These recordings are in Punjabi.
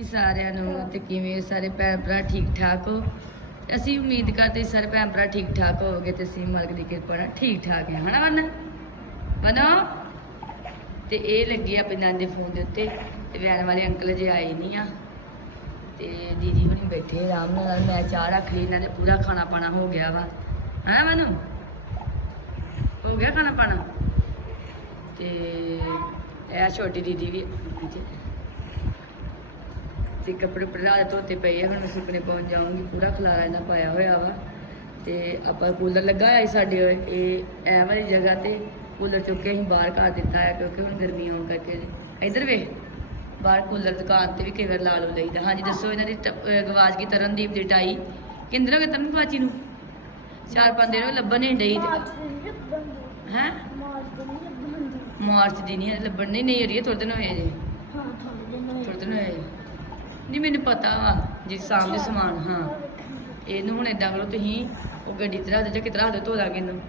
ਜੀ ਸਾਰਿਆਂ ਨੂੰ ਤੇ ਕਿਵੇਂ ਸਾਰੇ ਭੈਣ ਭਰਾ ਠੀਕ ਠਾਕ ਹੋ? ਅਸੀਂ ਉਮੀਦ ਕਰਦੇ ਸਾਰੇ ਭੈਣ ਭਰਾ ਠੀਕ ਠਾਕ ਹੋਵੋਗੇ ਤੇ ਅਸੀਂ ਮਾਲਕ ਦੀ ਕਿਰਪਾ ਨਾਲ ਠੀਕ ਠਾਕ ਹਾਂ, ਹਨਾ ਵਨ? ਵਨੋ? ਤੇ ਇਹ ਲੱਗੇ ਆ ਪਿੰਡਾਂ ਦੇ ਫੋਨ ਦੇ ਉੱਤੇ ਤੇ ਵੈਨ ਵਾਲੇ ਅੰਕਲ ਜੇ ਆਏ ਨਹੀਂ ਆ। ਤੇ ਦੀਦੀ ਹੁਣੀ ਬੈਠੇ ਆਰਾਮ ਨਾਲ, ਮੈਂ ਚਾਹ ਰੱਖ ਲਈ, ਇਹਨਾਂ ਨੇ ਪੂਰਾ ਖਾਣਾ ਪਾਣਾ ਹੋ ਗਿਆ ਵਾ। ਹੈ ਮਨੂ ਹੋ ਗਿਆ ਖਾਣਾ ਪਾਣਾ? ਤੇ ਇਹ ਛੋਟੀ ਦੀਦੀ ਵੀ। ਤੇ ਕੱਪੜੇ ਪੜਾ ਧੋਤੇ ਪਏ ਆ ਹੁਣ ਸੁੱਕਣੇ ਪਹੁੰਚ ਜਾਊਂਗੀ ਪੂਰਾ ਖਲਾਰਾ ਇਹਨਾਂ ਪਾਇਆ ਹੋਇਆ ਵਾ। ਤੇ ਆਪਾਂ ਕੂਲਰ ਲੱਗਾ ਹੋਇਆ ਸਾਡੇ ਇਹ ਐ ਵਾਲੀ ਜਗ੍ਹਾ ਤੇ ਕੂਲਰ ਚੁੱਕ ਕੇ ਅਸੀਂ ਬਾਹਰ ਕਰ ਦਿੱਤਾ ਹੈ ਕਿਉਂਕਿ ਹੁਣ ਗਰਮੀ ਆਉਣ ਕਰਕੇ ਇੱਧਰ ਵੇਖ ਬਾਹਰ ਕੂਲਰ ਦੁਕਾਨ ਤੇ ਵੀ ਕਈ ਵਾਰ ਲਾ ਲਓ ਲਈਦਾ। ਹਾਂਜੀ ਦੱਸੋ ਇਹਨਾਂ ਦੀ ਗਵਾਚ ਗਈ ਤਰਨਦੀਪ ਦੀ ਟਾਈ? ਕਿੰਦਰ ਹੋ ਗਏ ਤਰਨ ਗਵਾਚੀ ਨੂੰ? ਚਾਰ ਪੰਜ ਦਿਨ ਹੋ ਲੱਭਣ ਨਹੀਂ ਡਈ। ਹੈ? ਮਾਰਚ ਦੀ ਨਹੀਂ ਲੱਭਣ ਨਹੀਂ ਨਹੀਂ ਅੜੀਏ ਥੋੜੇ ਦਿਨ ਹੋਏ ਜੇ। ਥੋੜੇ ਦਿਨ ਹੋਏ ਨਹੀਂ ਮੈਨੂੰ ਪਤਾ ਵਾ ਜੀ ਸਾਹਮਣੇ ਸਮਾਨ ਹਾਂ। ਇਹਨੂੰ ਹੁਣ ਏਦਾਂ ਕਰੋ ਤੁਸੀਂ ਉਹ ਗੱਡੀ ਤੇ ਰੱਖ ਦਿਓ ਜਾਂ ਕਿਤੇ ਰੱਖ ਦਿਓ ਧੋ ਦਾਂਗੇ ਇਹਨੂੰ।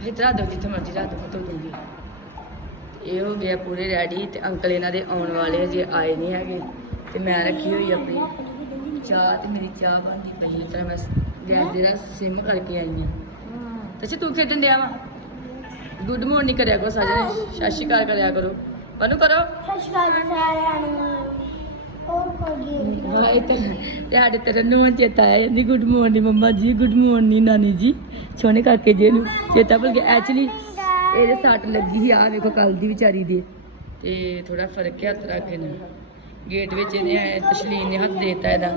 ਇੱਥੇ ਦਿਓ ਜਿੱਥੇ ਮਰਜ਼ੀ ਰੱਖ ਦਿਓ ਧੋ ਦੂੰਗੀ। ਇਹ ਹੋ ਗਿਆ ਪੂਰੇ ਰੈਡੀ ਤੇ ਅੰਕਲ ਇਹਨਾਂ ਦੇ ਆਉਣ ਵਾਲੇ ਆ, ਆਏ ਨਹੀਂ ਹੈਗੇ ਤੇ ਮੈਂ ਰੱਖੀ ਹੋਈ ਆਪਣੀ। ਚਾਹ ਤੇ ਮੇਰੀ ਚਾਹ ਬਣਦੀ ਪਈ ਇਸ ਤਰ੍ਹਾਂ ਮੈਂ ਗੈਸ ਦੇ ਸਿਮ ਕਰਕੇ ਆਈ ਹਾਂ ਅੱਛਾ ਤੂੰ ਖੇਡਣ ਡਿਆ ਵਾ? ਗੁੱਡ ਮਾਰਨਿੰਗ ਕਰਿਆ ਕਰੋ ਸਾਰੇ ਸਤਿ ਸ਼੍ਰੀ ਅਕਾਲ ਕਰਿਆ ਕਰੋ। ਬਨੂ ਕਰੋ। ਹਾਂ ਇਹ ਤਾਂ ਚੇਤਾ ਆਇਆ ਜਾਂਦੀ ਗੁੱਡ ਮਾਰਨਿੰਗ ਮੰਮਾ ਜੀ ਗੁੱਡ ਮਾਰਨਿੰਗ ਨਾਨੀ ਜੀ। ਸੋਹਣੇ ਕਰਕੇ ਜੇ ਨੂੰ ਚੇਤਾ ਭੁੱਲ ਗਿਆ। ਐਕਚੁਅਲੀ ਇਹਦੇ ਸੱਟ ਲੱਗੀ ਸੀ ਆ ਵੇਖੋ ਕੱਲ ਦੀ ਵਿਚਾਰੀ ਦੇ। ਤੇ ਥੋੜਾ ਫ਼ਰਕ ਹੈ ਹੱਥ ਰੱਖ ਕੇ ਨਾ। ਗੇਟ ਵਿੱਚ ਇਹਨੇ ਆਇਆ, ਤਸ਼ਲੀਨ ਨੇ ਹੱਥ ਦੇਤਾ ਇਹਦਾ।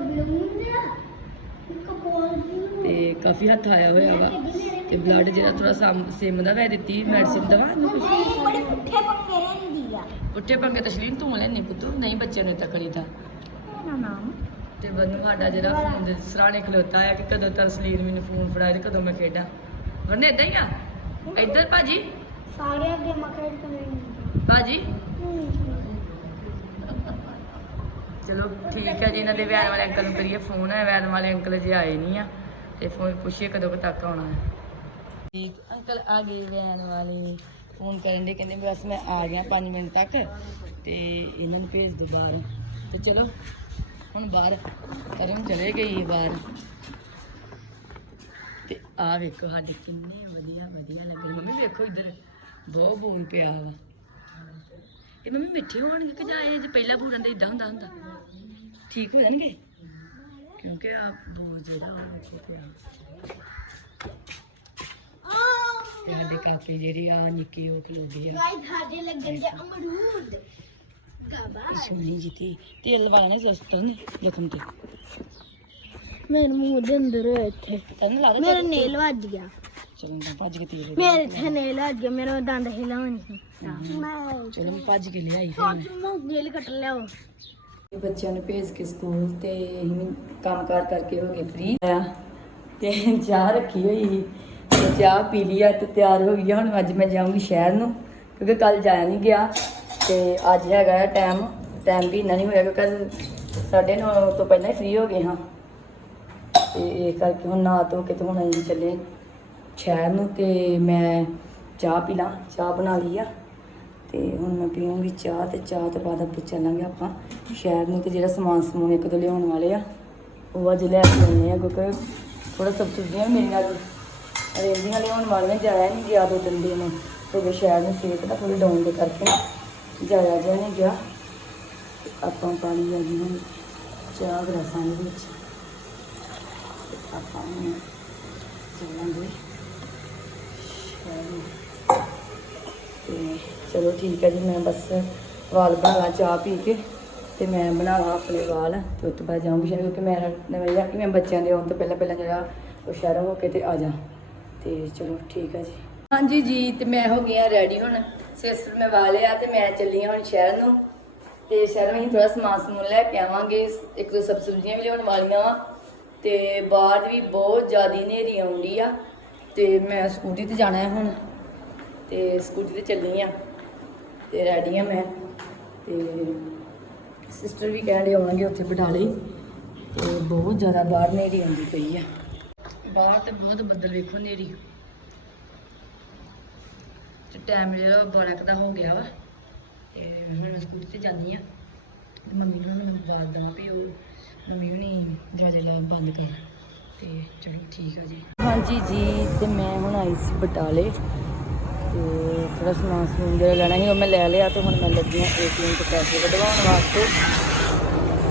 ਤੇ ਕਾਫੀ ਹੱਥ ਆਇਆ ਹੋਇਆ ਵਾ। ਤੇ ਬਲੱਡ ਜਿਹੜਾ ਥੋੜਾ ਸਿਮ ਦਾ ਵੈ ਦਿੱਤੀ ਮੈਡੀਸਿਨ ਦਵਾ ਨੂੰ ਕੁਛ? ਉੱਠੇ ਪੰਗੇ ਤਸ਼ਲੀਨ ਤੂੰ ਲੈਣੀ ਪੁੱਤੂ ਨਹੀਂ ਬੱਚਿਆਂ ਨੂੰ ਤਾਂ ਕਰੀਦਾ ਤੇ ਬੰਨੂ ਸਾਡਾ ਜਿਹੜਾ ਫੋਨ ਦੇ ਸਰਾਣੇ ਖਲੋਤਾ ਹੈ ਕਿ ਕਦੋਂ ਤਸਲੀਨ ਮੈਨੂੰ ਫੋਨ ਫੜਾਏ ਤੇ ਕਦੋਂ ਮੈਂ ਖੇਡਾਂ। ਵਰਨੇ ਇਦਾਂ ਹੀ ਆ। ਇੱਧਰ ਭਾਜੀ। ਸਾਰੇ ਅੱਗੇ ਮਕਰ ਕਮੇਂ ਭਾਜੀ। ਚਲੋ ਠੀਕ ਹੈ ਜੀ ਇਹਨਾਂ ਦੇ ਵੈਨ ਵਾਲੇ ਅੰਕਲ ਨੂੰ ਕਰੀਏ ਫੋਨ ਹੈ ਵੈਨ ਵਾਲੇ ਅੰਕਲ ਜੇ ਆਏ ਨਹੀਂ ਆ ਤੇ ਫੋਨ ਪੁੱਛੀਏ ਕਦੋਂ ਕੁ ਤੱਕ ਆਉਣਾ ਹੈ। ਠੀਕ ਅੰਕਲ ਆ ਗਏ ਵੈਨ ਵਾਲੇ। ਫੋਨ ਕਰਨ ਦੇ ਕਹਿੰਦੇ ਬਸ ਮੈਂ ਆ ਗਿਆ 5 ਮਿੰਟ ਤੱਕ ਤੇ ਇਹਨਾਂ ਨੂੰ ਭੇਜ ਦਿਓ ਬਾਹਰ। ਤੇ ਚਲੋ ਹੁਣ ਬਾਹਰ ਕਰਨ ਚਲੇ ਗਈ ਬਾਹਰ। ਤੇ ਆ ਵੇਖੋ ਸਾਡੀ ਕਿੰਨੇ ਵਧੀਆ ਵਧੀਆ ਲੱਗ ਮੰਮੀ ਵੇਖੋ ਇੱਧਰ, ਬਹੁਤ ਬੋਲ ਪਿਆ ਵਾ। ਇਹ ਮੰਮੀ ਮਿੱਠੇ ਹੋਣਗੇ ਕਿ ਜਾਂ ਇਹ ਜੇ ਪਹਿਲਾਂ ਪੂਰਨ ਦੇ ਇਦਾਂ ਹੁੰਦਾ ਹੁੰਦਾ? ਠੀਕ ਹੋ ਜਾਣਗੇ? ਕਿਉਂਕਿ ਆ ਬੋਲ ਜਿਹੜਾ ਉਹ ਵੇਖੋ ਪਿਆ। ਸਾਡੇ ਕਾਕੇ ਜਿਹੜੀ ਆ ਨਿੱਕੀ ਉਹ ਖਲੋਦੀ ਆ। ਗਾਇਸ ਸਾਡੇ ਲੱਗਣ ਦੇ ਅਮਰੂਦ। ਗਾਬਾ ਇਹ ਸੋਹਣੀ ਜੀ ਤੇ ਤੇਲ ਲਵਾਣਾ ਨਹੀਂ ਸਸਤਾ ਨੇ ਜ਼ਖਮ ਤੇ। ਮੇਰੇ ਮੂੰਹ ਦੇ ਅੰਦਰ ਹੋਇਆ ਇੱਥੇ। ਤੈਨੂੰ ਲਾ ਦੇ ਮੇਰਾ ਨੇਲ ਵੱਜ ਗਿਆ। ਚਲੋ ਮੈਂ ਭੱਜ ਕੇ ਤੇਲ ਮੇਰੇ ਇੱਥੇ ਨੇਲ ਵੱਜ ਗਿਆ ਮੇਰਾ ਦੰਦ ਹਿਲਾਉਣੀ ਮੈਂ ਚਲੋ ਮੈਂ ਭੱਜ ਕੇ ਲਿਆਈ ਫਿਰ ਸੱਚ ਮੈਂ। ਨੇਲ ਕੱਟ ਲਿਆਓ ਬੱਚਿਆਂ ਨੂੰ ਭੇਜ ਕੇ ਸਕੂਲ ਤੇ ਕੰਮ ਕਾਰ ਕਰਕੇ ਹੋ ਗਏ ਫ੍ਰੀ ਆ ਤੇ ਚਾਹ ਰੱਖੀ ਹੋਈ ਸੀ। ਚਾਹ ਪੀ ਲਈ ਆ ਤੇ ਤਿਆਰ ਹੋ ਗਈ। ਹੁਣ ਅੱਜ ਮੈਂ ਜਾਊਂਗੀ ਸ਼ਹਿਰ ਨੂੰ ਕਿਉਂਕਿ ਕੱਲ ਜਾਇਆ ਨਹੀਂ ਗਿਆ। ਤੇ ਅੱਜ ਹੈਗਾ ਟਾਈਮ ਟਾਈਮ ਵੀ ਇੰਨਾ ਨਹੀਂ ਹੋਇਆ ਕਿਉਂਕਿ ਸਾਢੇ ਨੌ ਤੋਂ ਪਹਿਲਾਂ ਹੀ ਫ੍ਰੀ ਹੋ ਗਏ ਹਾਂ। ਤੇ ਇਹ ਕਰਕੇ ਹੁਣ ਨਾ ਧੋ ਕੇ ਤੇ ਹੁਣ ਅਸੀਂ ਚੱਲੇ ਸ਼ਹਿਰ ਨੂੰ ਤੇ ਮੈਂ ਚਾਹ ਪੀ ਲਾਂ, ਚਾਹ ਬਣਾ ਲਈ ਆ। ਤੇ ਹੁਣ ਮੈਂ ਪੀਵਾਂਗੀ ਚਾਹ ਤੇ ਚਾਹ ਤੋਂ ਬਾਅਦ ਆਪਾਂ ਚੱਲਾਂਗੇ ਆਪਾਂ ਸ਼ਹਿਰ ਨੂੰ ਤੇ ਜਿਹੜਾ ਸਮਾਨ ਸਮੂਨ ਇੱਕ ਦੋ ਲਿਆਉਣ ਵਾਲੇ ਆ, ਉਹ ਅੱਜ ਲੈ ਕੇ ਆਉਂਦੇ ਆ ਕਿਉਂਕਿ ਥੋੜਾ ਸਭ ਸਬਜ਼ੀਆਂ ਵੀ ਮੇਰੀਆਂ ਰੇਂਦੀਆਂ ਲਿਆਉਣ ਵਾਲੀਆਂ ਜਾਇਆ ਨਹੀਂ ਗਿਆ ਦੋ ਤਿੰਨ ਦਿਨ ਹੋ ਗਏ ਸ਼ਹਿਰ ਨੂੰ ਸਿਹਤ ਦਾ ਥੋੜੀ ਡਾਊਨ ਦੇ ਕਰਕੇ ਜਾਇਆ ਜਿਹਾ ਨਹੀਂ ਗਿਆ। ਤੇ ਆਪਾਂ ਪਾਣੀ ਆ ਗਈ ਹੁਣ ਚਾਹ ਗਲਾਸਾਂ ਦੇ ਵਿੱਚ। ਤੇ ਆਪਾਂ ਹੁਣ ਚੱਲਾਂਗੇ। ਤੇ ਚਲੋ ਠੀਕ ਹੈ ਜੀ, ਮੈਂ ਬਸ ਵਾਲ ਬਣਾ ਚਾਹ ਪੀ ਕੇ। ਤੇ ਮੈਂ ਬਣਾਵਾਂ ਆਪਣੇ ਵਾਲ। ਤੇ ਉਸ ਤੋਂ ਬਾਅਦ ਜਾਊਂਗੀ ਸ਼ਾਇਦ ਕਿਉਂਕਿ ਮੈਂ ਨਵੇਂ ਕਿ ਮੈਂ ਬੱਚਿਆਂ ਦੇ ਆਉਣ ਤੋਂ ਪਹਿਲਾਂ ਪਹਿਲਾਂ ਜਿਹੜਾ ਉਹ ਸ਼ਹਿਰੋਂ ਹੋ ਕੇ ਤੇ ਆ ਜਾ। ਤੇ ਚਲੋ ਠੀਕ ਹੈ ਜੀ। ਹਾਂਜੀ ਜੀ, ਤੇ ਮੈਂ ਹੋ ਗਈ ਆ ਰੈਡੀ ਹੁਣ। ਸਿਸਟਰ ਮੈਂ ਵਾਲਿਆ ਤੇ ਮੈਂ ਚੱਲੀ ਹਾਂ ਹੁਣ ਸ਼ਹਿਰ ਨੂੰ। ਤੇ ਸ਼ਹਿਰੋਂ ਹੀ ਥੋੜਾ ਸਮਾਨ ਸਮੂਨ ਲੈ ਕੇ ਆਵਾਂਗੇ। ਇੱਕ ਦੋ ਸਬ ਸਬਜ਼ੀਆਂ ਵੀ ਲਿਆਉਣ ਵਾਲੀਆਂ ਵਾ। ਤੇ ਬਾਹਰ ਵੀ ਬਹੁਤ ਜ਼ਿਆਦੀ ਹਨੇਰੀ ਆਉਂਦੀ ਆ। ਤੇ ਮੈਂ ਸਕੂਟੀ ਤੇ ਜਾਣਾ ਹੈ ਹੁਣ। ਤੇ ਸਕੂਟੀ ਤੇ ਚੱਲੀ ਆ ਤੇ ਰੈਡੀ ਆ ਮੈਂ। ਤੇ ਸਿਸਟਰ ਵੀ ਕਹਿਣ ਡਏ ਆਉਣਗੇ ਉੱਥੇ ਬਟਾਲੇ। ਹੀ। ਤੇ ਬਹੁਤ ਜ਼ਿਆਦਾ ਬਾਹਰ ਹਨੇਰੀ ਆਉਂਦੀ ਪਈ ਆ। ਬਾਹਰ ਤੇ ਬਹੁਤ ਬੱਦਲ ਵੇਖੋ ਹਨੇਰੀ। ਤੇ ਟਾਈਮ ਜਿਹੜਾ 12 ਦਾ ਹੋ ਗਿਆ ਵਾ। ਤੇ ਹੁਣ ਮੈਂ ਸਕੂਟੀ ਤੇ ਜਾਂਦੀ ਆ। ਮੰਮੀ ਨੂੰ ਮੈਨੂੰ ਆਵਾਜ਼ ਦਵਾਂ ਵੀ ਉਹ ਮੰਮੀ ਵੀ ਨਹੀਂ ਦਰਵਾਜ਼ਾ ਲਾ ਬੰਦ ਕਰ। ਤੇ ਚਲੋ ਠੀਕ ਆ ਜੀ। ਹਾਂਜੀ ਜੀ, ਤੇ ਮੈਂ ਹੁਣ ਆਈ ਸੀ ਬਟਾਲੇ। ਤੇ ਥੋੜਾ ਸਮਾਨ ਸਮੂਨ ਜਿਹੜਾ ਲੈਣਾ ਸੀ ਉਹ ਮੈਂ ਲੈ ਲਿਆ ਤੇ ਹੁਣ ਮੈਂ ਲੱਗੀ ਹਾਂ ਏਟੀਐਮ ਤੋਂ ਪੈਸੇ ਕਢਵਾਉਣ ਵਾਸਤੇ।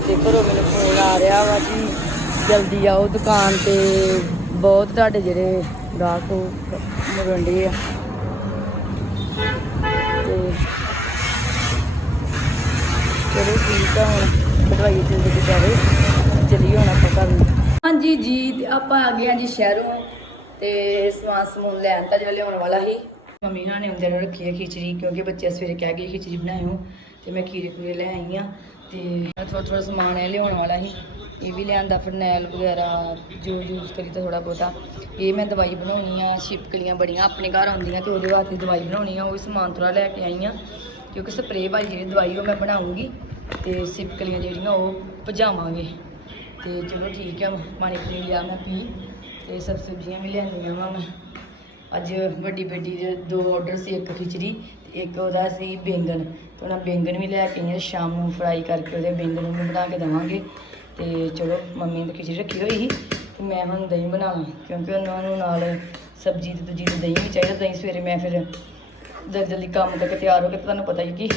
ਤੇ ਘਰੋਂ ਮੈਨੂੰ ਫੋਨ ਆ ਰਿਹਾ ਵਾ ਜੀ, ਜਲਦੀ ਆਓ ਦੁਕਾਨ ਤੇ। ਬਹੁਤ ਤੁਹਾਡੇ ਜਿਹੜੇ ਗਾਹਕ ਮੁਰੰਡੇ ਆ। ਚਲੋ ਠੀਕ ਆ, ਹੁਣ ਕਢਵਾਈਏ ਜਲਦੀ ਵਿਚਾਰੇ ਚਲੀਏ ਹੁਣ ਆਪਾਂ ਘਰ। ਨੂੰ ਹਾਂਜੀ ਜੀ, ਤੇ ਆਪਾਂ ਆ ਗਏ ਹਾਂ ਜੀ ਸ਼ਹਿਰੋਂ, ਤੇ ਸਮਾਨ ਸਮੂਨ ਲੈਣ, ਤਾਂ ਜਿਹੜਾ ਲਿਆਉਣ ਵਾਲਾ ਸੀ। ਮੰਮੀ ਹਾਂ ਨੇ ਅੰਦਰ ਰੱਖੀ ਹੈ ਖਿਚੜੀ, ਕਿਉਂਕਿ ਬੱਚੇ ਸਵੇਰੇ ਕਹਿ ਗਏ ਖਿਚੜੀ ਬਣਾਇਓ, ਤੇ ਮੈਂ ਖੀਰੇ ਖੂਰੇ ਲੈ ਆਈ ਆ, ਤੇ ਥੋੜਾ ਥੋੜਾ ਸਮਾਨ ਇਹ ਲਿਆਉਣ ਵਾਲਾ ਸੀ। ਇਹ ਵੀ ਲਿਆਂਦਾ ਫਰਨੈਲ ਵਗੈਰਾ ਜੋ ਯੂਜ਼ ਕਰੀ ਤਾਂ ਥੋੜਾ ਬਹੁਤਾ। ਇਹ ਮੈਂ ਦਵਾਈ ਬਣਾਉਣੀ ਆ, ਛਿਪਕਲੀਆਂ ਬੜੀਆਂ ਆਪਣੇ ਘਰ ਆਉਂਦੀਆਂ ਤੇ ਉਹਦੇ ਵਾਸਤੇ ਦਵਾਈ ਬਣਾਉਣੀ ਆ, ਉਹ ਸਮਾਨ ਥੋੜਾ ਲੈ ਕੇ ਆਈ ਆ। ਕਿਉਂਕਿ ਸਪਰੇਅ ਵਾਲੀ ਜਿਹੜੀ ਦਵਾਈ ਉਹ ਮੈਂ ਬਣਾਉਂਗੀ ਤੇ ਛਿਪਕਲੀਆਂ ਜਿਹੜੀਆਂ ਉਹ ਭਜਾਵਾਂਗੇ। ਤੇ ਚਲੋ ਠੀਕ ਆ ਪਾਣੀ ਪੂਣੀ ਲਿਆ ਮੈਂ ਪੀ ਤੇ ਸਭ ਸਬਜ਼ੀਆਂ ਵੀ ਲਿਆਂਦੀਆਂ ਵਾ ਮੈਂ। ਅੱਜ ਵੱਡੀ ਬੇਟੀ ਦੇ ਦੋ ਆਰਡਰ ਸੀ, ਇੱਕ ਖਿਚੜੀ ਤੇ ਇੱਕ ਉਹਦਾ ਸੀ ਬੈਂਗਣ। ਤੇ ਉਹਨਾਂ ਬੈਂਗਣ ਵੀ ਲੈ ਕੇ ਆਈ ਸ਼ਾਮ ਨੂੰ ਫਰਾਈ ਕਰਕੇ ਉਹਦੇ ਬੈਂਗਣ ਨੂੰ ਬਣਾ ਕੇ ਦੇਵਾਂਗੇ। ਤੇ ਚਲੋ ਮੰਮੀ ਨੇ ਖਿਚੜੀ ਰੱਖੀ ਹੋਈ ਸੀ ਤੇ ਮੈਂ ਹੁਣ ਦਹੀਂ ਬਣਾਵਾਂ, ਕਿਉਂਕਿ ਉਹਨਾਂ ਨੂੰ ਨਾਲ ਸਬਜ਼ੀ ਤੇ ਦੂਜੀ ਦਹੀਂ ਵੀ ਚਾਹੀਦਾ, ਦਹੀਂ ਸਵੇਰੇ ਮੈਂ ਫਿਰ ਜਲਦੀ ਜਲਦੀ ਕੰਮ ਕਰਕੇ ਤਿਆਰ ਹੋ ਕੇ ਤੁਹਾਨੂੰ ਪਤਾ ਹੀ ਕਿ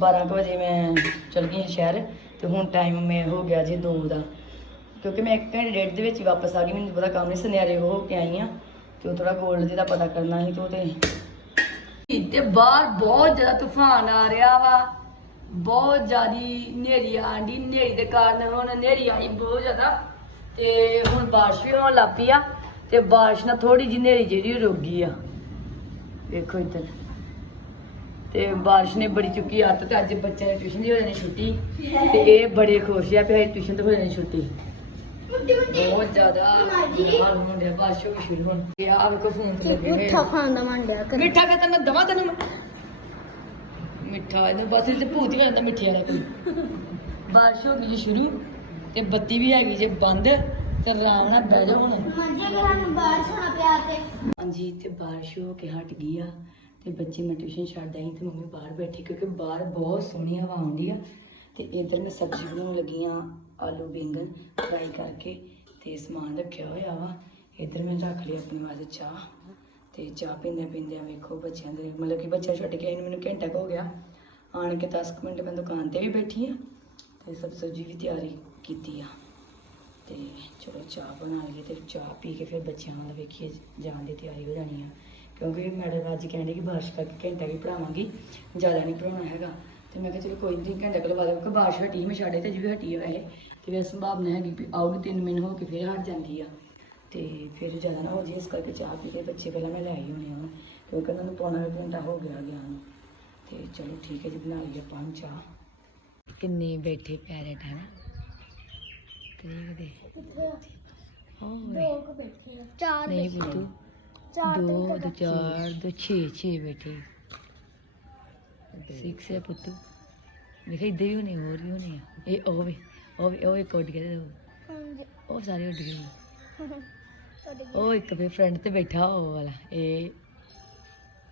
12 ਕੁ ਵਜੇ ਮੈਂ ਚਲ ਗਈ ਹਾਂ ਸ਼ਹਿਰ ਤੇ ਹੁਣ ਟਾਈਮ ਮੈਂ ਹੋ ਗਿਆ ਜੀ 2 ਦਾ, ਕਿਉਂਕਿ ਮੈਂ ਇੱਕ ਘੰਟੇ ਡੇਢ ਦੇ ਵਿੱਚ ਹੀ ਵਾਪਸ ਆ ਗਈ, ਮੈਨੂੰ ਪਤਾ ਕੰਮ ਨਹੀਂ ਸੁਨਿਆਰੇ ਹੋ ਕੇ ਆਈ ਆ ਤੇ ਉਹ ਥੋੜਾ ਗੋਲਡ ਦੀ ਦਾ ਪਤਾ ਕਰਨਾ ਸੀ ਤੇ ਉਹ ਤੇ ਬਾਹਰ ਬਹੁਤ ਜ਼ਿਆਦਾ ਤੂਫਾਨ ਆ ਰਿਹਾ ਵਾ। ਬਹੁਤ ਜ਼ਿਆਦੀ ਹਨੇਰੀ ਆਂਦੀ ਹਨੇਰੀ ਦੇ ਕਾਰਨ ਹੁਣ ਹਨੇਰੀ ਆਈ ਬਹੁਤ ਜ਼ਿਆਦਾ ਤੇ ਹੁਣ ਬਾਰਿਸ਼ ਵੀ ਹੋਣ ਲੱਗ ਪਈ ਆ ਤੇ ਬਾਰਿਸ਼ ਨਾਲ ਥੋੜੀ ਜਿਹੀ ਹਨੇਰੀ ਜਿਹੜੀ ਰੁਕ ਗਈ ਆ। ਵੇਖੋ ਇੱਧਰ। ਤੇ ਬਾਰਿਸ਼ ਨੇ ਬੜੀ ਚੁੱਕੀ ਹੱਥ ਤੇ ਅੱਜ ਬੱਚਿਆਂ ਦੀ ਟਿਊਸ਼ਨ ਦੀ ਹੋ ਜਾਣੀ ਛੁੱਟੀ ਤੇ ਇਹ ਬੜੇ ਖੁਸ਼ ਆ ਵੀ ਟਿਊਸ਼ਨ ਤੋਂ ਹੋ ਜਾਣੀ ਛੁੱਟੀ। ਬਹੁਤ ਜ਼ਿਆਦਾ ਹਾਲ ਹੋਣ ਡਿਆ ਬਾਰਿਸ਼ ਹੋ ਗਈ ਸ਼ੁਰੂ ਹੁਣ। ਤੇ ਆਹ ਵੇਖੋ ਫੋਨ ਤੇ ਲੱਗੇ ਮਿੱਠਾ ਆ। ਖਾਣ ਦਾ ਮਨ ਡਿਆ ਕਰ ਮਿੱਠਾ ਕਾ ਤੈਨੂੰ ਦਵਾ ਤੈਨੂੰ? ਮਿੱਠਾ ਇਹਨੂੰ ਬਸ ਇਹ ਤੇ ਭੂਤ ਹੀ ਕਰਦਾ ਮਿੱਠੇ ਵਾਲਾ ਕੋਈ। ਬਾਰਿਸ਼ ਹੋ ਗਈ ਜੀ ਸ਼ੁਰੂ ਤੇ ਬੱਤੀ ਵੀ ਹੈਗੀ ਜੇ ਬੰਦ ਤੇ ਆਰਾਮ ਨਾਲ ਬਹਿ ਜਾ ਹੁਣ। ਮੰਜੇ ਪਿਆ ਤੇ। ਹਾਂਜੀ ਤੇ ਬਾਰਿਸ਼ ਹੋ ਕੇ ਹਟ ਗਈ ਆ ਤੇ ਬੱਚੇ ਮੈਂ ਟਿਊਸ਼ਨ ਛੱਡ ਆਈ ਤੇ ਮੰਮੀ ਬਾਹਰ ਬੈਠੀ ਕਿਉਂਕਿ ਬਾਹਰ ਬਹੁਤ ਸੋਹਣੀ ਹਵਾ ਆਉਂਦੀ ਆ। ਤੇ ਇਧਰ ਮੈਂ ਸਬਜ਼ੀ ਬਣਾਉਣ ਲੱਗੀ ਆ ਆਲੂ ਬੈਂਗਣ ਫਰਾਈ ਕਰਕੇ ਤੇ ਸਮਾਨ ਰੱਖਿਆ ਹੋਇਆ ਵਾ। ਇਧਰ ਮੈਂ ਰੱਖ ਲਈ ਆਪਣੀ ਵਾਸਤੇ ਚਾਹ। ਤੇ ਚਾਹ ਪੀਂਦੇ ਪੀਂਦੇ ਵੇਖੋ ਬੱਚਿਆਂ ਦੇ, ਮਤਲਬ ਕਿ ਬੱਚਾ ਛੱਡ ਕੇ ਆਏ ਨੂੰ ਮੈਨੂੰ ਘੰਟਾ ਕੁ ਹੋ ਗਿਆ। ਆਣ ਕੇ 10 ਕੁ ਮਿੰਟ ਮੈਂ ਦੁਕਾਨ ਤੇ ਵੀ ਬੈਠੀ ਆ ਤੇ ਸਭ ਸਬਜ਼ੀ ਵੀ ਤਿਆਰੀ ਕੀਤੀ ਆ। ਤੇ ਚਲੋ ਚਾਹ ਬਣਾ ਲਈਏ ਤੇ ਚਾਹ ਪੀ ਕੇ ਫਿਰ ਬੱਚਿਆਂ ਨਾਲ ਵੇਖੀਏ ਜਾਣ ਦੀ ਤਿਆਰੀ ਹੋ ਜਾਣੀ ਆ। ਕਿਉਂਕਿ ਮੈਡਮ ਅੱਜ ਕਹਿੰਦੇ ਕਿ ਬਾਰਿਸ਼ ਕਰਕੇ ਘੰਟਾ ਵੀ ਪੜਾਵਾਂਗੀ ਜ਼ਿਆਦਾ ਨਹੀਂ ਪੜਾਉਣਾ ਹੈਗਾ। ਤੇ ਮੈਂ ਕਿਹਾ ਚਲੋ ਕੋਈ ਨਹੀਂ ਘੰਟਾ ਕੁ ਲਵਾ ਦੇ ਬਾਰਿਸ਼ ਹਟੀ ਮੈਂ ਛੱਡੇ ਤੇ ਜਿਵੇਂ ਹਟੀ ਆ ਵੈਸੇ ਤੇ ਵੈਸੇ ਸੰਭਾਵਨਾ ਹੈਗੀ ਵੀ ਆਉਗੀ ਤਿੰਨ ਮਹੀਨੇ ਹੋ ਕੇ ਫਿਰ ਹਟ ਜਾਂਦੀ ਆ। ਤੇ ਫਿਰ ਜ਼ਿਆਦਾ ਨਾ ਹੋ ਜੇ ਇਸ ਕਰਕੇ ਚਾਹ ਪੀ ਕੇ ਬੱਚੇ ਪਹਿਲਾਂ ਮੈਂ ਲੈ ਆਈ ਹੋਣੀ ਆ। ਕਿਉਂਕਿ ਉਹਨਾਂ ਨੂੰ ਪੌਣਾ ਘੰਟਾ ਹੋ ਗਿਆ ਗਿਆ ਨੂੰ। ਤੇ ਚਲੋ ਠੀਕ ਹੈ ਜੀ ਬਣਾ ਲਈਏ ਆਪਾਂ ਚਾਹ। ਕਿੰਨੇ ਬੈਠੇ ਪੈਰਟ ਹੈ ਨਾ? ਤਰੀਕ ਦੇ। ਓਏ ਦੋ ਕੁ ਬੈਠੇ ਆ ਚਾਰ ਨਹੀਂ ਬੁੱਧੂ ਚਾਰ ਦੋ ਦੋ ਚਾਰ ਦੋ ਛੇ ਛੇ ਬੈਠੇ। 6 ਹੈ ਪੁੱਤੂ। ਵੇਖੇ ਇੱਧਰ ਵੀ ਹੋਣੇ ਹੋਰ ਵੀ ਹੋਣੇ ਆ। ਇਹ ਉਹ ਵੇ ਉਹ ਵੀ ਉਹ ਇੱਕ ਉੱਡ ਗਿਆ ਉਹ- ਸਾਰੇ ਉੱਡ ਗਏ। ਉਹ ਇੱਕ ਵੀ ਫਰੰਟ ਤੇ ਬੈਠਾ ਉਹ ਵਾਲਾ। ਇਹ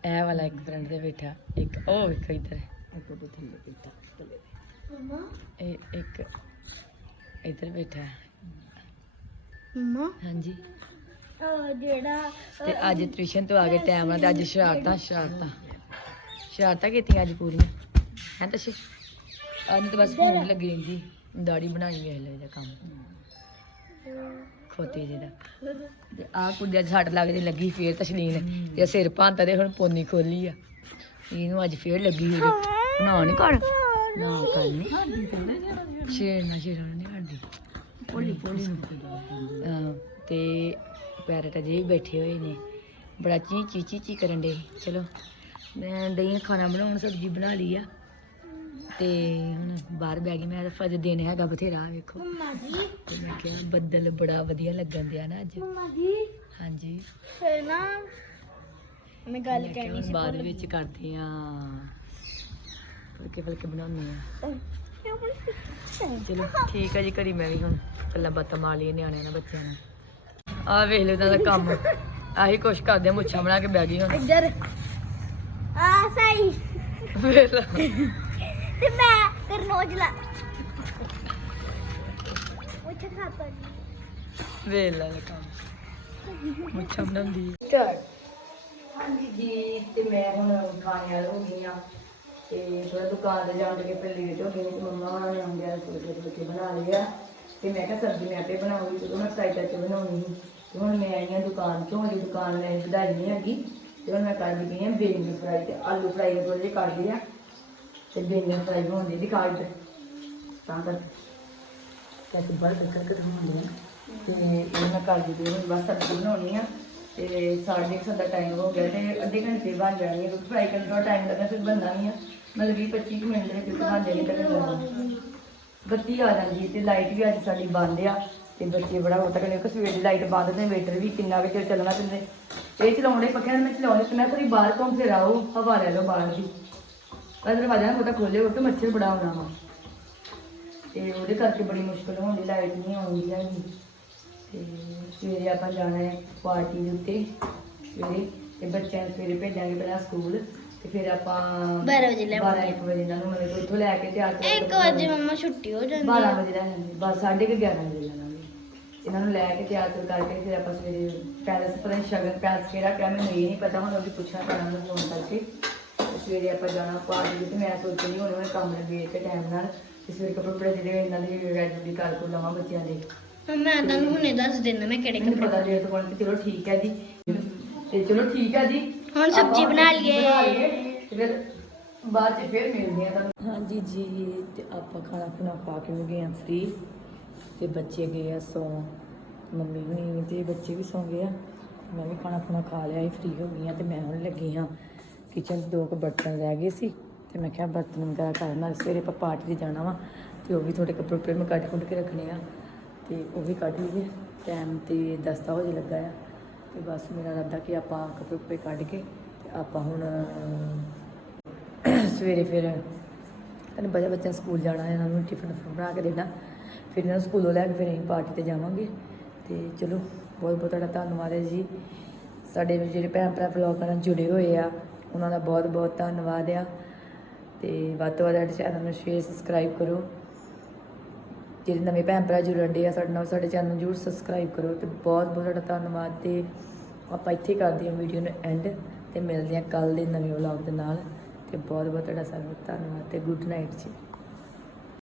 ਇਹ ਵਾਲਾ ਇੱਕ ਫਰੰਟ ਤੇ ਬੈਠਾ। ਇੱਕ ਉਹ ਵੇਖੋ ਇੱਧਰ। ਮਮਾ। ਇਹ ਇੱਕ ਇੱਧਰ ਬੈਠਾ। ਮਮਾ। ਹਾਂਜੀ। ਉਹ ਜਿਹੜਾ ਤੇ ਅੱਜ ਟਿਊਸ਼ਨ ਤੋਂ ਆ ਕੇ ਟਾਈਮ ਨਾਲ ਤੇ ਅੱਜ ਸ਼ਰਾਰਤਾਂ ਸ਼ਰਾਰਤਾਂ। ਸ਼ਰਾਰਤਾਂ ਕੀਤੀਆਂ ਅੱਜ ਪੂਰੀਆਂ। ਹੈ ਤਾਂ ਸ਼ੇ ਅੱਜ ਤਾਂ ਬਸ ਫੋਨ ਲੱਗੀ ਰਹਿੰਦੀ। ਦਾੜੀ ਬਣਾਈ ਵੇਖ ਲੈ ਇਹਦਾ ਕੰਮ। ਖੋਤੇ ਜਿਹਦਾ ਤੇ ਆਹ ਕੁੜੀ ਅੱਜ ਸੱਟ ਲੱਗਦੀ ਲੱਗੀ ਫੇਰ ਤਸ਼ਲੀਨ। ਤੇ ਸਿਰ ਭਾਂਤਾ ਤੇ ਹੁਣ ਪੋਨੀ ਖੋਲੀ ਆ। ਇਹਨੂੰ ਅੱਜ ਫੇਰ ਲੱਗੀ ਹੋਈ ਨਾ ਨਹੀਂ ਕਰ ਨਾ ਕਰ ਨਹੀਂ ਸ਼ੇਰ ਨਾ ਨਹੀਂ ਕਰਦੀ ਪੋਲੀ ਪੋਲੀ ਨੂੰ ਅਹ ਤੇ ਪੈਰਟ ਅਜੇ ਵੀ ਬੈਠੇ ਹੋਏ ਨੇ। ਬੜਾ ਚੀ ਚੀ ਚੀ ਚੀ ਕਰਨ ਦੇ ਚਲੋ ਮੈਂ ਦਹੀਂ ਖਾਣਾ ਬਣਾਉਣ ਸਬਜ਼ੀ ਬਣਾ ਲਈ ਆ। ਤੇ ਹੁਣ ਬਾਹਰ ਬੈ ਗਈ ਮੈਂ ਫਜ ਦਿਨ ਹੈਗਾ ਬਥੇਰਾ ਵੇਖੋ। ਮਮਾ ਜੀ। ਤੇ ਮੈਂ ਕਿਹਾ ਬੱਦਲ ਬੜਾ ਵਧੀਆ ਲੱਗਣ ਦਿਆ ਨਾ ਅੱਜ। ਮਮਾ ਜੀ। ਹਾਂਜੀ। ਫਿਰ ਨਾ ਮੈਂ ਗੱਲ ਮੈਂ ਕਿਹਾ ਸੀ ਬਾਅਦ ਵਿੱਚ ਕਰਦੇ ਆ ਫਲਕੇ ਫਲਕੇ ਬਣਾਉਂਦੇ ਆ ਚਲੋ ਠੀਕ ਹੈ ਜੀ ਕਰੀ ਮੈਂ ਵੀ ਹੁਣ ਗੱਲਾਂ ਬਾਤਾਂ ਮਾਰ ਲਈਏ ਨਿਆਣਿਆਂ ਨਾਲ ਬੱਚਿਆਂ ਨਾਲ। ਆ ਵੇਖ ਲਓ ਇਹਨਾਂ ਦਾ ਕੰਮ। ਆਹੀ ਕੁਛ ਕਰਦੇ ਆ, ਮੁੱਛਾਂ ਬਣਾ ਕੇ ਬਹਿ ਗਈ ਹੁਣ। ਇੱਧਰ। ਆ ਸਹੀ ਵੇਖ ਲਾ ਤੇ ਮੈਂ ਫਿਰ ਨੋਜ ਲਾ ਮੁੱਠ ਖਾ ਪੜੀ ਵੇਲ ਲਾ ਕੰਮ ਮੁੱਛਾਂ ਬਣਾਉਂਦੀ ਸਟਾਰਟ ਹਾਂਜੀ ਜੀ ਤੇ ਮੈਂ ਹੁਣ ਖਾਣੇ ਵਾਲੀ ਹੋ ਗਈ ਆ ਤੇ ਥੋੜਾ ਦੁਕਾਨ ਤੇ ਜਾਣ ਲੱਗੇ ਫਿਰ ਲੇਟ ਹੋ ਗਏ ਤੇ ਮੰਮਾ ਹੋਣਾ ਨੇ ਆਉਂਦੇ ਆ ਸੋਚੇ ਸੋਚੇ ਬਣਾ ਲਿਆ ਤੇ ਮੈਂ ਕਿਹਾ ਸਬਜ਼ੀ ਮੈਂ ਆਪੇ ਬਣਾਉਂਗੀ ਤੇ ਮੈਂ ਫਰਾਈ ਕਰਕੇ ਬਣਾਉਣੀ ਸੀ। ਤੇ ਹੁਣ ਮੈਂ ਆਈ ਆ ਦੁਕਾਨ ਤੋਂ ਹਜੇ ਦੁਕਾਨ ਮੈਂ ਵਧਾਈ ਨਹੀਂ ਹੈਗੀ। ਤੇ ਹੁਣ ਮੈਂ ਆ ਬੇਂਗਨ ਫਰਾਈ ਤੇ ਆਲੂ ਫਰਾਈ ਥੋੜੇ ਜਿਹੇ ਕੱਢ ਲਿਆ ਤੇ ਬੇਂਗਨ ਫਰਾਈ ਬਣਾਉਂਦੀ ਦੀ ਕਾਰਡ ਤਾਂ। ਕਰ ਤੇ ਅਸੀਂ ਬੜਾ ਕਰ ਕਰ ਹੁੰਦੇ ਆ ਤੇ ਇਹ ਕਰ ਦਿੱਤੀ ਹੁਣ ਬਸ ਸਬਜ਼ੀ ਬਣਾਉਣੀ ਆ। ਤੇ ਸਾਢੇ ਕੁ ਸੱਤ ਦਾ ਟਾਈਮ ਹੋ ਗਿਆ ਤੇ ਅੱਧੇ ਘੰਟੇ ਬਣ ਜਾਣੀ ਹੈ ਕਿਉਂਕਿ ਫਰਾਈ ਕਰਨ ਦਾ ਟਾਈਮ ਲੱਗਾ ਫਿਰ ਬਣਦਾ ਨਹੀਂ ਆ। ਮਤਲਬ 20 25 ਮਿੰਟ ਦੇ ਵਿੱਚ ਬਣ ਜਾਣੀ ਤਾਂ ਬੱਤੀ ਆ ਜਾਂਦੀ ਤੇ ਲਾਈਟ ਵੀ ਅੱਜ ਸਾਡੀ ਬੰਦ ਆ। ਤੇ ਬੱਚੇ ਬੜਾ ਹੋਤਾ ਕਹਿੰਦੇ ਕਿ ਸਵੇਰ ਦੀ ਲਾਈਟ ਬੰਦ ਤੇ ਇਨਵੇਟਰ ਵੀ ਕਿੰਨਾ ਕੁ ਚਿਰ ਚੱਲਣਾ ਪੈਂਦੇ ਇਹ ਚਲਾਉਣੇ ਪੱਖਿਆਂ ਮੈਂ ਚਲਾਉਣੇ ਤੇ ਮੈਂ ਥੋੜੀ ਬਾਹਰ ਘੁੰਮ ਫਿਰ ਆਓ, ਹਵਾ ਲੈ ਲਓ ਬਾਹਰ ਦੀ। ਪਰ ਦਰਵਾਜ਼ਾ ਨਾ ਕੋਟਾ ਖੋਲੇ ਉੱਤੇ ਮੱਛਰ ਬੜਾ ਆਉਣਾ ਵਾ। ਤੇ ਉਹਦੇ ਕਰਕੇ ਬੜੀ ਮੁਸ਼ਕਲ ਹੁੰਦੀ ਲਾਈਟ ਨਹੀਂ ਆਉਂਦੀ ਹੈਗੀ। ਤੇ ਸਵੇਰੇ ਆਪਾਂ ਜਾਣਾ ਹੈ ਪਾਰਟੀ ਦੇ ਉੱਤੇ ਸਵੇਰੇ ਤੇ ਬੱਚਿਆਂ ਨੂੰ ਸਵੇਰੇ ਭੇਜਾਂਗੇ ਪਹਿਲਾਂ ਸਕੂਲ ਤੇ ਫਿਰ ਆਪਾਂ 12 ਵਜੇ ਲੈ 12 1 ਵਜੇ ਇਹਨਾਂ ਨੂੰ ਮਤਲਬ ਇੱਥੋਂ ਲੈ ਕੇ ਤਿਆਰ ਕਰਕੇ 1 ਵਜੇ ਮੰਮਾ ਛੁੱਟੀ ਹੋ ਜਾਂਦੀ 12 ਹੈ ਵਜੇ ਰਹਿਣਗੇ ਬਸ 11:30 ਵਜੇ ਜਾਣਾਂਗੇ ਇਹਨਾਂ ਨੂੰ ਲੈ ਕੇ ਤਿਆਰ ਤੁਰ ਕਰਕੇ ਫਿਰ ਆਪਾਂ ਸਵੇਰੇ ਪੈਲਸ ਪਰ ਸ਼ਗਨ ਪੈਲਸ ਕਿਹੜਾ ਕਿਹਾ ਮੈਨੂੰ ਇਹ ਨਹੀਂ ਪਤਾ ਹੁਣ ਉਹ ਵੀ ਪੁੱਛਣਾ ਪੈਣਾ ਉਹਨੂੰ ਫੋਨ ਕਰਕੇ। ਸਵੇਰੇ ਆਪਾਂ ਜਾਣਾ ਪਾਰਟੀ ਤੇ ਮੈਂ ਸੋਚ ਰਹੀ ਹੁਣ ਮੈਂ ਕੰਮ ਲੱਗੇ ਤੇ ਟਾਈਮ ਨਾਲ ਤੇ ਸਵੇਰੇ ਕੱਪੜੇ ਜਿਹੜੇ ਇਹਨਾਂ ਦੇ ਰੈਡੀ ਕਰ ਕੋ ਲਵਾਂ ਬੱਚਿਆਂ ਦੇ। ਮੈਂ ਤੁਹਾਨੂੰ ਹੁਣੇ ਦੱਸ ਦਿੰਦਾ ਮੈਂ ਕਿਹੜੇ ਮੈਨੂੰ ਕੱਪੜੇ ਪਤਾ ਜੇ ਤੋਂ ਕਿ ਚਲੋ ਠੀਕ ਹੈ ਜੀ। ਤੇ ਚਲੋ ਠੀਕ ਹੈ ਜੀ। ਹੁਣ ਸਬਜ਼ੀ ਆਪਾਂ ਬਣਾ ਸਬਜ਼ੀ ਲਈਏ। ਬਣਾ ਲਈਏ, ਤੇ ਫਿਰ ਬਾਅਦ ਚ ਫਿਰ ਮਿਲਦੇ ਆ ਤੁਹਾਨੂੰ। ਹਾਂਜੀ ਜੀ ਤੇ ਆਪਾਂ ਖਾਣਾ ਖੁਣਾ ਪਾ ਕੇ ਹੋ ਗਏ ਆ ਫ੍ਰੀ ਤੇ ਬੱਚੇ ਗਏ ਆ ਸੌਂ ਮੰਮੀ ਹੁਣੀ ਵੀ ਤੇ ਬੱਚੇ ਵੀ ਸੌਂ ਗਏ ਆ। ਮੈਂ ਵੀ ਖਾਣਾ ਖੁਣਾ ਖਾ ਲਿਆ ਸੀ ਫ੍ਰੀ ਹੋ ਗਈ ਆ ਤੇ ਮੈਂ ਹੁਣ ਲੱਗੀ ਹਾਂ। ਕਿਚਨ 'ਚ ਦੋ ਕੁ ਬਰਤਨ ਰਹਿ ਗਏ ਸੀ ਤੇ ਮੈਂ ਕਿਹਾ ਬਰਤਨ ਵਗੈਰਾ ਕਰ ਨਾਲ ਸਵੇਰੇ ਆਪਾਂ ਪਾਰਟੀ ਤੇ ਜਾਣਾ ਵਾ ਤੇ ਉਹ ਵੀ ਥੋੜੇ ਕੱਪੜੇ ਕੁਪੜੇ ਮੈਂ ਕੱਢ ਕੁੱਢ ਕੇ ਰੱਖਣੇ ਆ ਤੇ ਉਹ ਵੀ ਕੱਢ ਲਈਏ। ਟਾਈਮ ਤੇ ਦਸਤਾ ਵਜੇ ਲੱਗਾ ਆ ਤੇ ਬਸ ਮੇਰਾ ਇਰਾਦਾ ਕਿ ਆਪਾਂ ਕੱਪੜੇ ਕੁਪੜੇ ਕੱਢ ਕੇ ਤੇ ਆਪਾਂ ਹੁਣ ਸਵੇਰੇ ਫਿਰ ਤੈਨੂੰ ਬੱਚਾ ਬੱਚਾ ਸਕੂਲ ਜਾਣਾ ਹੈ ਇਹਨਾਂ ਨੂੰ ਟਿਫਨ ਬਣਾ ਕੇ ਦੇਣਾ। ਫਿਰ ਇਹਨਾਂ ਨੂੰ ਸਕੂਲੋਂ ਲੈ ਕੇ ਫਿਰ ਅਸੀਂ ਪਾਰਟੀ ਤੇ ਜਾਵਾਂਗੇ। ਤੇ ਚਲੋ ਬਹੁਤ ਬਹੁਤ ਤੁਹਾਡਾ ਧੰਨਵਾਦ ਹੈ ਜੀ। ਸਾਡੇ ਜਿਹੜੇ ਭੈਣ ਭਰਾ ਵਲੌਗਾਂ ਨਾਲ ਜੁੜੇ ਹੋਏ ਆ। ਉਹਨਾਂ ਦਾ ਬਹੁਤ ਬਹੁਤ ਧੰਨਵਾਦ ਆ। ਤੇ ਵੱਧ ਤੋਂ ਵੱਧ ਸਾਡੇ ਚੈਨਲ ਨੂੰ ਸ਼ੇਅਰ ਸਬਸਕ੍ਰਾਈਬ ਕਰੋ। ਜਿਹੜੇ ਨਵੇਂ ਭੈਣ ਭਰਾ ਜੁੜਨ ਡੇ ਆ ਸਾਡੇ ਨਾਲ, ਸਾਡੇ ਚੈਨਲ ਨੂੰ ਜ਼ਰੂਰ ਸਬਸਕ੍ਰਾਈਬ ਕਰੋ ਤੇ ਬਹੁਤ ਬਹੁਤ ਤੁਹਾਡਾ ਧੰਨਵਾਦ ਤੇ ਆਪਾਂ ਇੱਥੇ ਕਰਦੇ ਹਾਂ ਵੀਡੀਓ ਨੂੰ ਐਂਡ ਤੇ ਮਿਲਦੇ ਹਾਂ ਕੱਲ ਦੇ ਨਵੇਂ ਵਲੌਗ ਦੇ ਨਾਲ ਤੇ ਬਹੁਤ ਬਹੁਤ ਤੁਹਾਡਾ ਸਾਰਿਆਂ ਦਾ ਧੰਨਵਾਦ ਤੇ ਗੁੱਡ ਨਾਈਟ ਜੀ।